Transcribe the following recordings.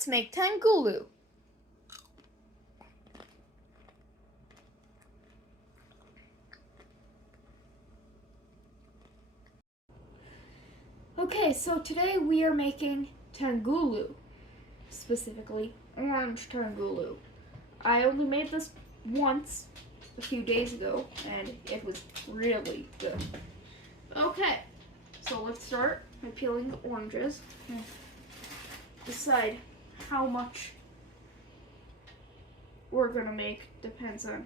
let's make tanghulu. Okay, so today we are making tanghulu, specifically orange tanghulu. I only made this once a few days ago, and it was really good. Okay, so let's start by peeling the oranges. Decide how much we're gonna make depends on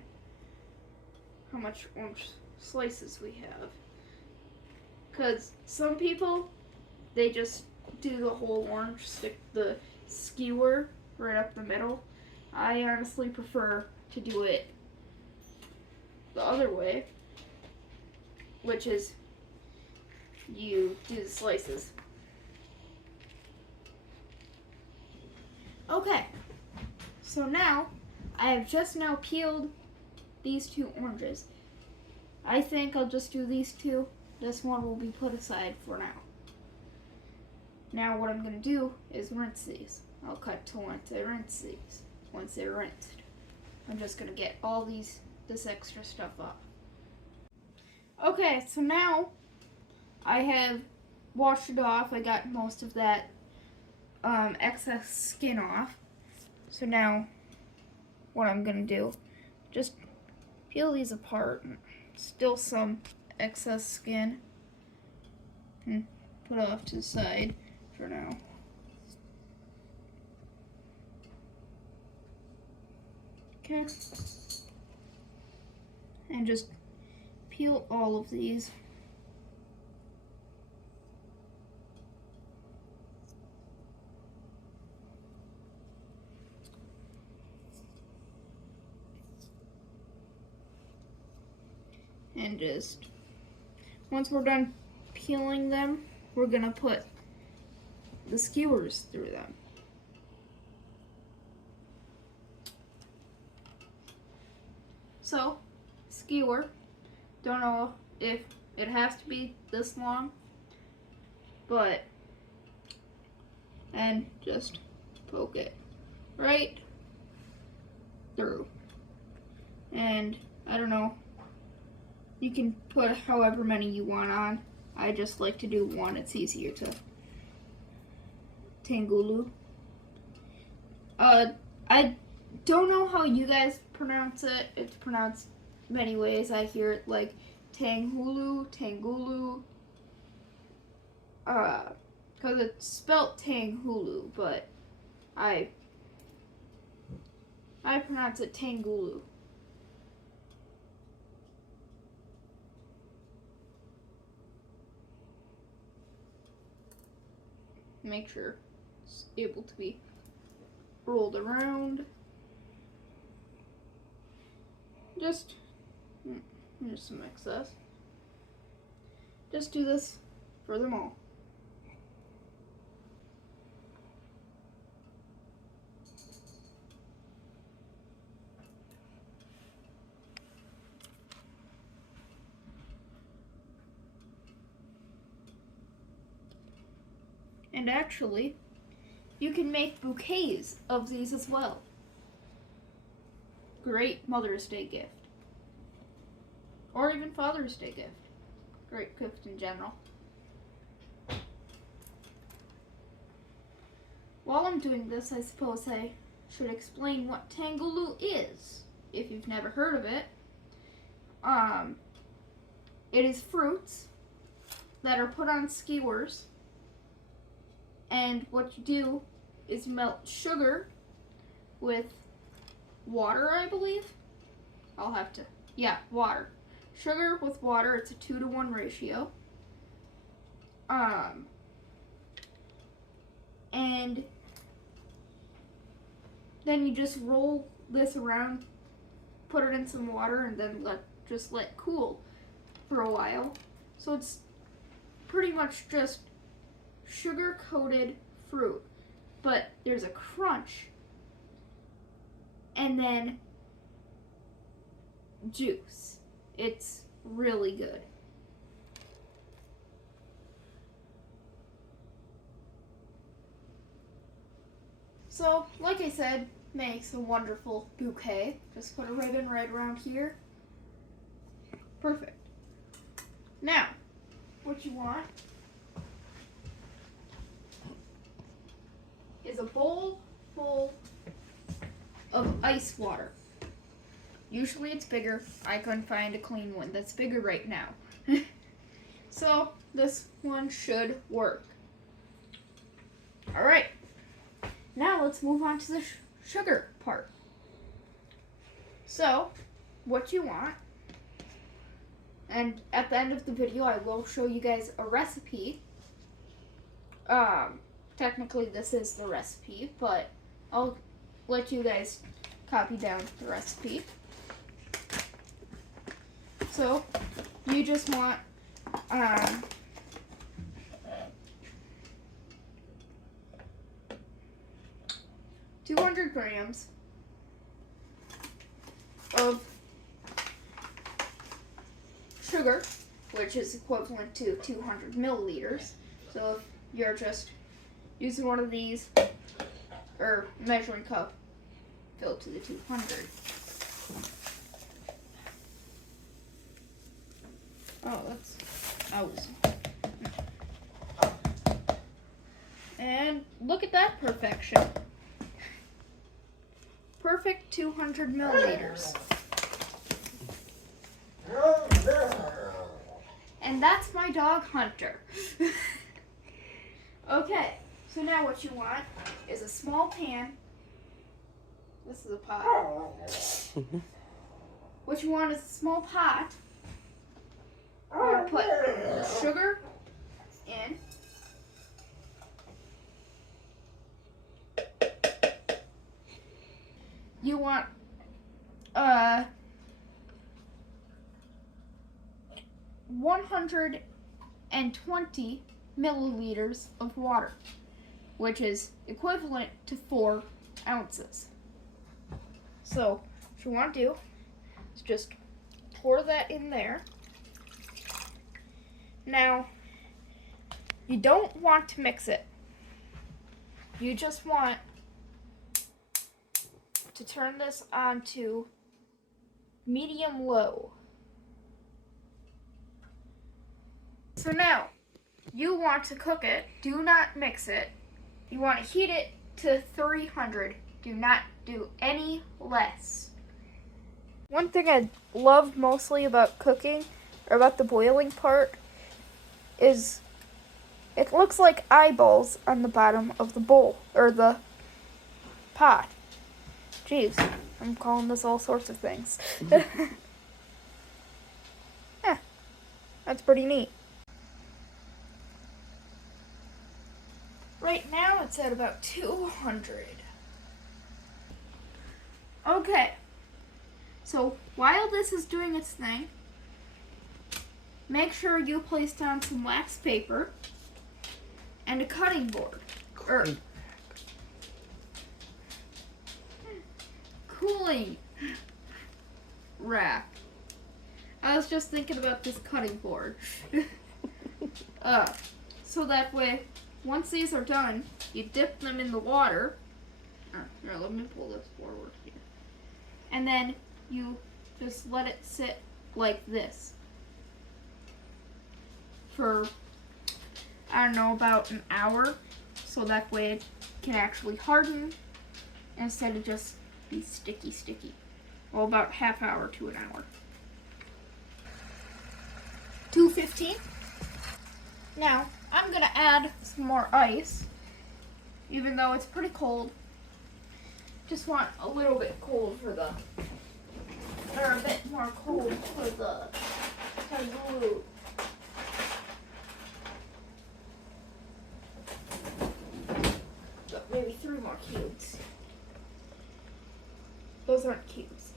how much orange slices we have. Because some people, they just do the whole orange, stick the skewer right up the middle. I honestly prefer to do it the other way, which is you do the slices. Okay, so now I have just now peeled these two oranges. I think I'll just do these two. This one will be put aside for now. Now what I'm going to do is rinse these. I'll cut to once I rinse these. Once they're rinsed, I'm just going to get all this extra stuff off. Okay, so now I have washed it off. I got most of that excess skin off. So now what I'm going to do, just peel these apart. Still some excess skin. And put it off to the side for now. Okay. And just peel all of these. And just, once we're done peeling them, we're gonna put the skewers through them. So, skewer, don't know if it has to be this long, but, and just poke it right through. And I don't know, you can put however many you want on. I just like to do one, it's easier to tanghulu. I don't know how you guys pronounce it. It's pronounced many ways. I hear it like tanghulu, tanghulu. Cause it's spelt tanghulu, but I pronounce it tanghulu. Make sure it's able to be rolled around. Just some excess. Just do this for them all. And actually, you can make bouquets of these as well. Great Mother's Day gift. Or even Father's Day gift. Great gift in general. While I'm doing this, I suppose I should explain what tanghulu is, if you've never heard of it. It is fruits that are put on skewers. And what you do is melt sugar with water, I believe. I'll have to, yeah, water. Sugar with water, it's a 2-to-1 ratio. And then you just roll this around, put it in some water, and then just let cool for a while. So it's pretty much just sugar-coated fruit, but there's a crunch, and then juice. It's really good. So, like I said, makes a wonderful bouquet. Just put a ribbon right around here. Perfect. Now, what you want is a bowl full of ice water. Usually it's bigger. I couldn't find a clean one that's bigger right now. So this one should work. Alright, now let's move on to the sugar part. So, what you want, and at the end of the video I will show you guys a recipe. Technically this is the recipe, but I'll let you guys copy down the recipe. So, you just want 200 grams of sugar, which is equivalent to 200 milliliters. So if you're just using one of these, or measuring cup, fill to the 200. Oh, that's and look at that perfection. Perfect 200 milliliters. And that's my dog Hunter. Okay, so now what you want is a small pan. This is a pot. What you want is a small pot. You're going to put the sugar in. You want 120 milliliters of water, which is equivalent to 4 ounces. So what you want to do is just pour that in there. Now, you don't want to mix it. You just want to turn this on to medium-low. So now, you want to cook it. Do not mix it. You want to heat it to 300. Do not do any less. One thing I love mostly about cooking, or about the boiling part, is it looks like eyeballs on the bottom of the bowl, or the pot. Jeez, I'm calling this all sorts of things. Yeah, that's pretty neat. Right now it's at about 200. Okay, so while this is doing its thing, make sure you place down some wax paper and a cutting board. Or cooling rack. I was just thinking about this cutting board. So that way, once these are done, you dip them in the water. Here, let me pull this forward here. And then you just let it sit like this for, I don't know, about an hour. So that way it can actually harden instead of just be sticky. Well, about half hour to an hour. 2:15. Now, I'm gonna add some more ice, even though it's pretty cold. Just want a little bit cold for the, or a bit more cold for the tanghulu. Maybe 3 more cubes. Those aren't cubes.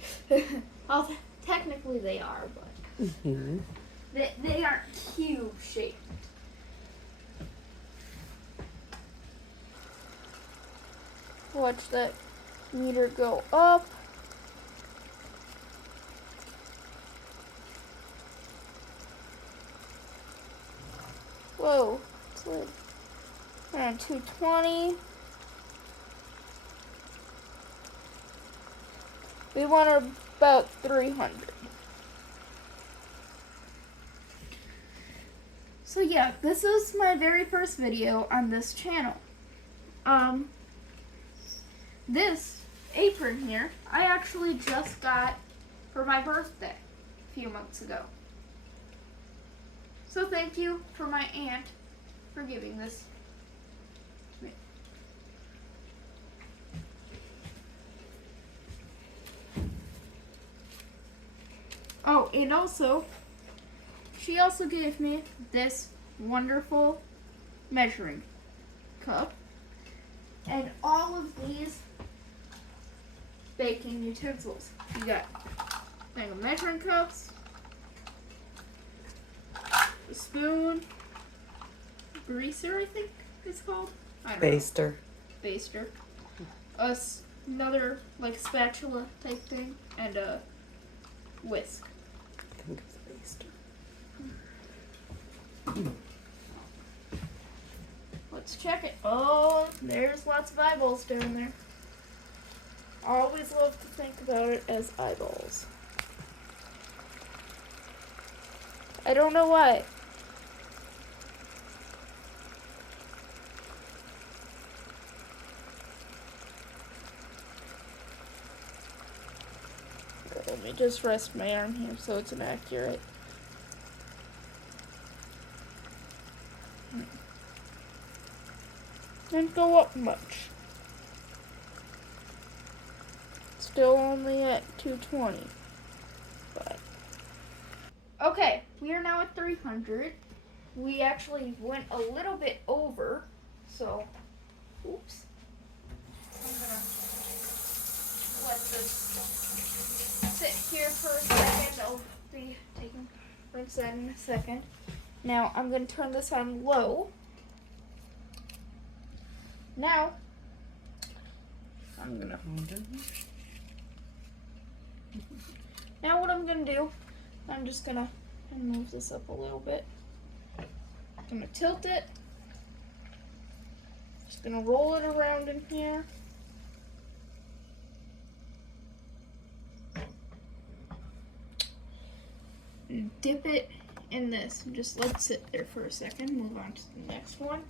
Well, technically they are, but they aren't cube shaped. Watch that meter go up. Whoa, it's like 220. We want about 300. So yeah, this is my very first video on this channel. This apron here, I actually just got for my birthday a few months ago. So thank you for my aunt for giving this to me. Oh, and also, she also gave me this wonderful measuring cup and all of these baking utensils. You got a thing of measuring cups, a spoon, greaser I think it's called. I don't Baster. know. Baster. Another like spatula type thing, and a whisk. I think it's baster. Let's check it. Oh, there's lots of eyeballs down there. I always love to think about it as eyeballs. I don't know why. Let me just rest my arm here so it's inaccurate. Didn't go up much. Still only at 220. But okay, we are now at 300. We actually went a little bit over, so oops. I'm gonna let this sit here for a second. I'll be taking rinse that in a second. Now I'm gonna turn this on low. Now I'm gonna now what I'm gonna do, I'm just gonna move this up a little bit. I'm gonna tilt it. Just gonna roll it around in here. And dip it in this and just let it sit there for a second. Move on to the next one.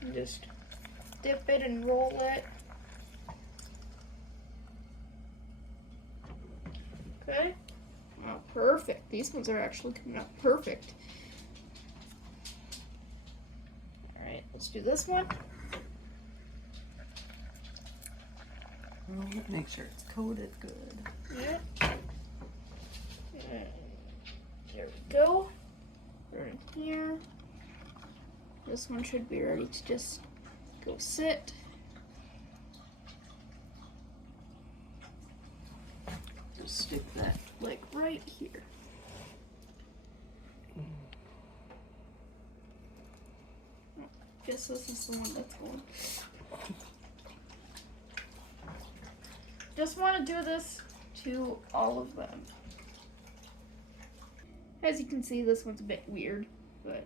And just dip it and roll it. Okay. Oh, perfect. These ones are actually coming out perfect. Alright, let's do this one. Make sure it's coated good. Yeah. And there we go. Right here. This one should be ready to just go sit. Just stick that like right here. Oh, guess this is the one that's going. Just want to do this to all of them. As you can see, this one's a bit weird, but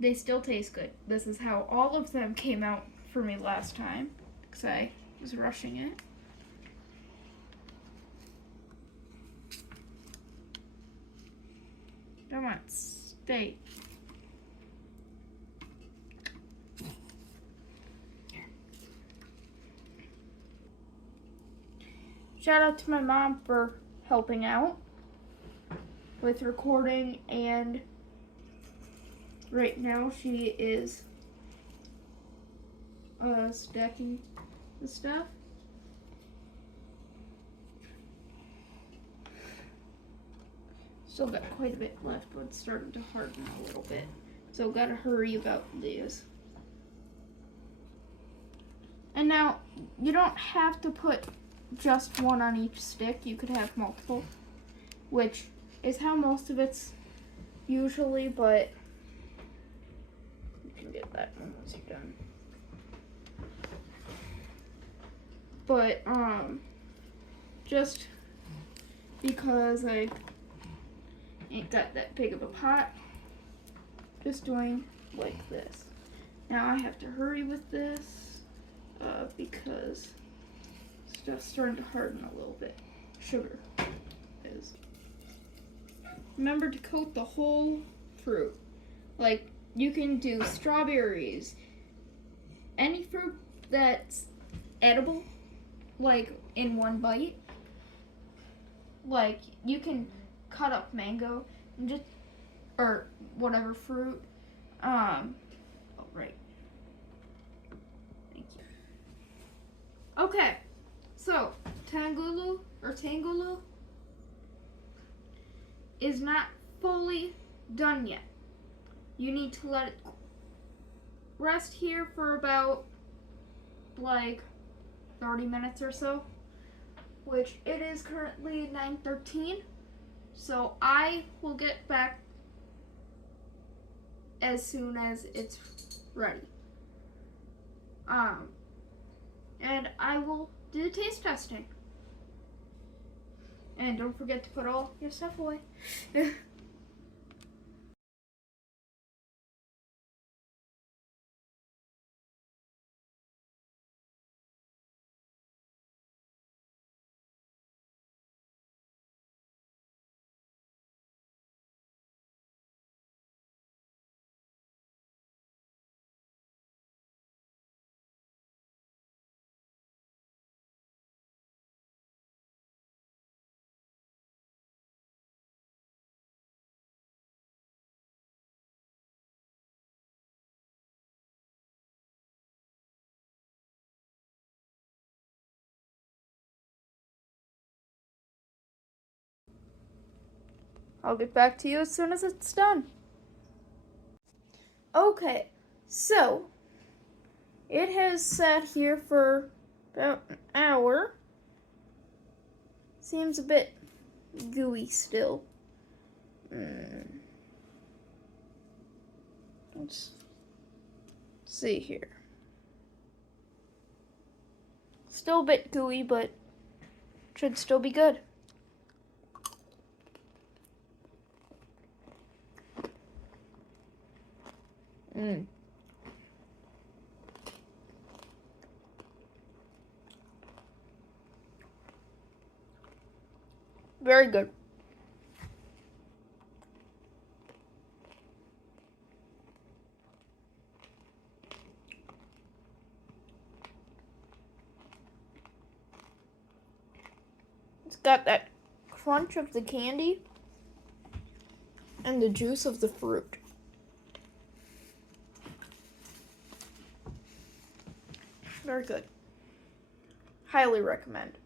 they still taste good. This is how all of them came out for me last time, because I was rushing it. Come on, stay. Shout out to my mom for helping out with recording, and right now she is stacking the stuff. Still got quite a bit left, but it's starting to harden a little bit. So gotta hurry about these. And now, you don't have to put just one on each stick. You could have multiple, which is how most of it's usually, but you can get that one once you're done. But, just because I ain't got that big of a pot, just doing like this. Now I have to hurry with this, because Stuff's starting to harden a little bit. Sugar is. Remember to coat the whole fruit. Like, you can do strawberries, any fruit that's edible, like in one bite. Like, you can cut up mango and just, or whatever fruit. Oh, right. Thank you. Okay, so tanghulu is not fully done yet. You need to let it rest here for about like 30 minutes or so, which it is currently 9:13. So I will get back as soon as it's ready. And I will do the taste testing. And don't forget to put all your stuff away. I'll get back to you as soon as it's done. Okay, so it has sat here for about an hour. Seems a bit gooey still. Let's see here. Still a bit gooey, but should still be good. Very good. It's got that crunch of the candy and the juice of the fruit. Very good. Highly recommend.